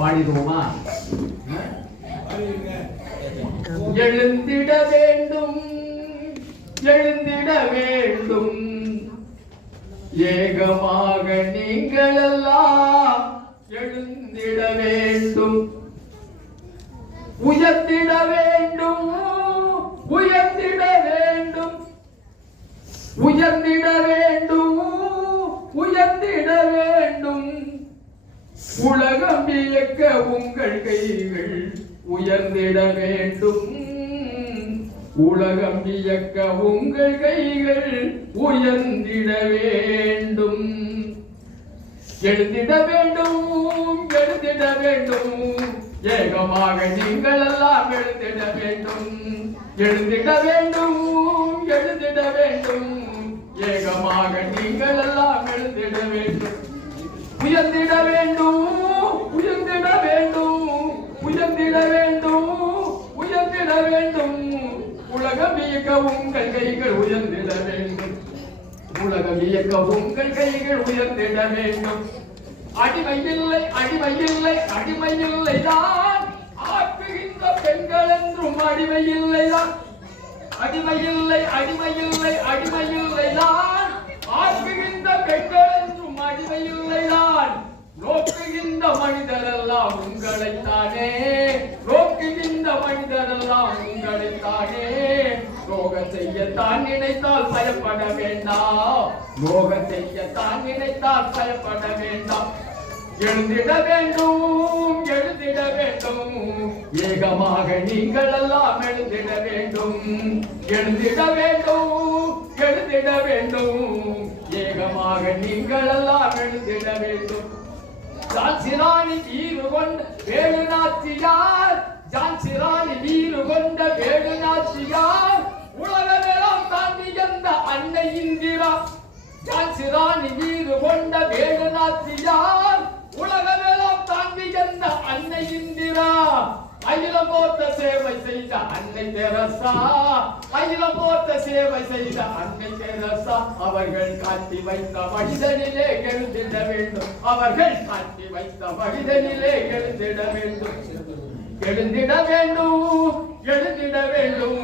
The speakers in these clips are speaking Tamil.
பாடிடுவோமா? எழுந்திட வேண்டும். எழுந்திட வேண்டும். ஏகமாக நீங்களெல்லாம் எழுந்திட வேண்டும். உயர்த்திட வேண்டும். உயர்த்திட வேண்டும். உயர்ந்திட வேண்டும். உயர்ந்திட வேண்டும். உலகம் இயக்க உங்கள் கைகள் உயர்ந்திட வேண்டும். உலகம் இயக்க உங்கள் கைகள் உயர்ந்திட வேண்டும். எழுந்திட வேண்டும் எழுந்திட வேண்டும். ஏகமாக நீங்கள் எல்லாம் எழுந்திட வேண்டும். எழுந்திட வேண்டும் எழுந்திட வேண்டும். ஏகமாக நீங்கள் எல்லாம் எழுந்திட வேண்டும். உயர்ந்திட வேண்டும் உயர்ந்திட வேண்டும் உயர்ந்திட வேண்டும் உயர்ந்திட வேண்டும் இயக்கவும் இயக்க கைகள் உயர்ந்திட வேண்டும். உலகம் இயக்கவும் உங்கள் கைகள் உயர்ந்திட வேண்டும். அடிமை இல்லை அடிமை இல்லை அடிமை இல்லை ஆக்குகின்ற பெண்கள் என்றும் அடிமை இல்லை தான் அடிமை இல்லை அடிமை இல்லை அடிமை இல்லை ஆக்குகின்ற பெண்கள் என்றும் அடிமை இல்லை தான் நோக்குகின்ற மனிதரெல்லாம் உங்களைத்தானே நோக்குகின்ற மனிதரெல்லாம் உங்களைத்தானே ரோக செய்யத்தான் நினைத்தால் பயப்பட வேண்டாம். ரோக செய்யத்தான் நினைத்தால் பயப்பட வேண்டாம். எழுந்திட வேண்டும் எழுந்திட வேண்டும். ஏகமாக நீங்கள் எல்லாம் எழுந்திட வேண்டும். எழுந்திட வேண்டும் எழுந்திட வேண்டும். ஏகமாக நீங்கள் எல்லாம் எழுந்திட வேண்டும். ஜான்சிராணி வீறு கொண்ட வேலு நாச்சியார் ஜான்சிராணி வீறு கொண்ட வேலு நாச்சியார் உலகமெல்லாம் தாண்டி எந்த அன்னை இந்திரா ஜான்சிராணி வீறு கொண்ட வேலு நாச்சியார் உலகமெல்லாம் தாண்டி எந்த அன்னை இந்திரா? அகிலம் போத்த சேவை செய்த அன்னை தெரசா? அகிலம் போத்த சேவை செய்த அன்னை தெரசா? அவர்கள் காட்டி வைத்த மனிதனிலே எழுந்திட வேண்டும். அவர்கள் காட்டி வைத்த மனிதனிலே எழுந்திட வேண்டும். எழுந்திட வேண்டும் எழுந்திட வேண்டும்.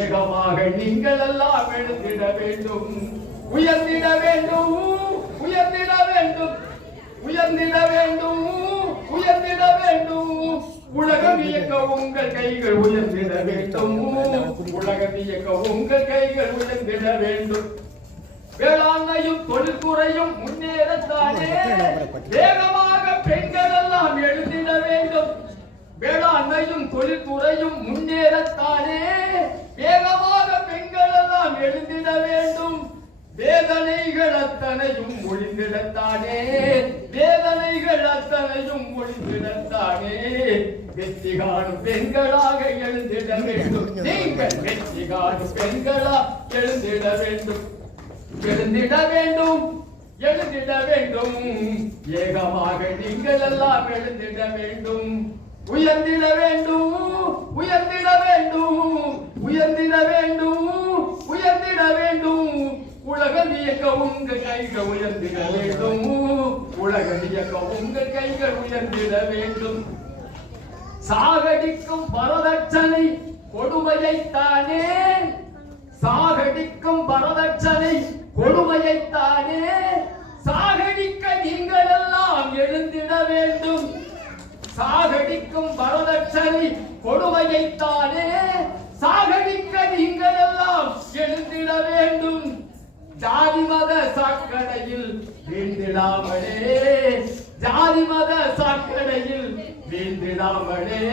ஏகமாக நீங்கள் எல்லாம் எழுந்திட வேண்டும். உயர்ந்திட வேண்டும். உயர்ந்திட வேண்டும். உயர்ந்திட வேண்டும். உயர்ந்திட வேண்டும். உலகம் இயக்க உங்கள் கைகள் உயர்ந்திட வேண்டும். உலகம் இயக்க உங்கள் கைகள் உயர்ந்திட வேண்டும். வேளாண்மையும் தொழில்துறையும் முன்னேறத்தானே. வேகமாக பெண்கள் எல்லாம் எழுந்திட வேண்டும். வேளாண்மையும் தொழில்துறையும் முன் வேகமாக பெண்கள் எல்லாம் எழுந்திட வேண்டும் வேதனைகள் அத்தனையும் ஒழிந்திடத்தானே வேதனைகள் அத்தனையும் ஒழிந்திடத்தானே வெற்றி காணும் பெண்களாக எழுந்திட வேண்டும். நீங்கள் வெற்றி காணும் பெண்களா எழுந்திட வேண்டும். எழுந்திட வேண்டும். எழுந்திட வேண்டும். ஏகமாக நீங்கள் எல்லாம் எழுந்திட வேண்டும். உயர்ந்திட வேண்டும். உயர்ந்திட வேண்டும். உயர்ந்திட வேண்டும். உயர்ந்திட வேண்டும். உலகம் இயக்க உங்கள் கைகள் உயர்ந்திட வேண்டும். உலகம் இயக்க உங்கள் கைகள் உயர்ந்திட வேண்டும். சாகடிக்கும் வரதட்சணை கொடுமையைத்தானே சாகடிக்கும் வரதட்சணை கொடுமையைத்தானே சாகடிக்க நீங்கள் எல்லாம் எழுந்திட வேண்டும். சாகடிக்கும் வரதட்சணை கொடுமையைத்தானே சாகடிக்க நீங்கள் எல்லாம் எழுந்திட வேண்டும். ஜாதி மத சாக்கடையில் வீழ்ந்திடாமலே. ஜாதி மத சாக்கடையில் வீழ்ந்திடாமலே.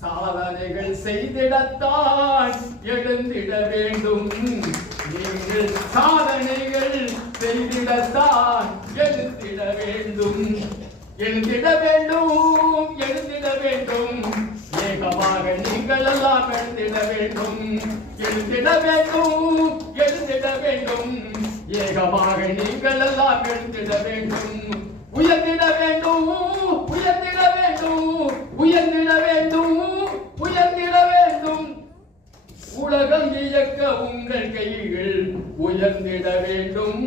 சாதனைகள் செய்திடத்தான் எழுந்திட வேண்டும். நீங்கள் சாதனைகள் செய்திடத்தான் எழுந்திட வேண்டும். எழுந்திட வேண்டும் எழுந்திட வேண்டும். நீங்கள் எல்லாம் எழுந்திட வேண்டும். எழுந்திட வேண்டும். எழுந்திட வேண்டும். ஏகமாக நீங்கள் எல்லாம் எழுந்திட வேண்டும். உயர்ந்திட வேண்டும். உயர்ந்திட வேண்டும். உயர்ந்திட வேண்டும். உயர்ந்திட வேண்டும். உலகம் இயக்க உங்கள் கைகள் உயர்ந்திட வேண்டும்.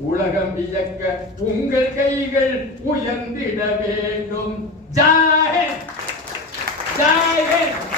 உலகம் இயக்க உங்கள் கைகள் உயர்ந்திட வேண்டும். ஜாஹே! Dive in.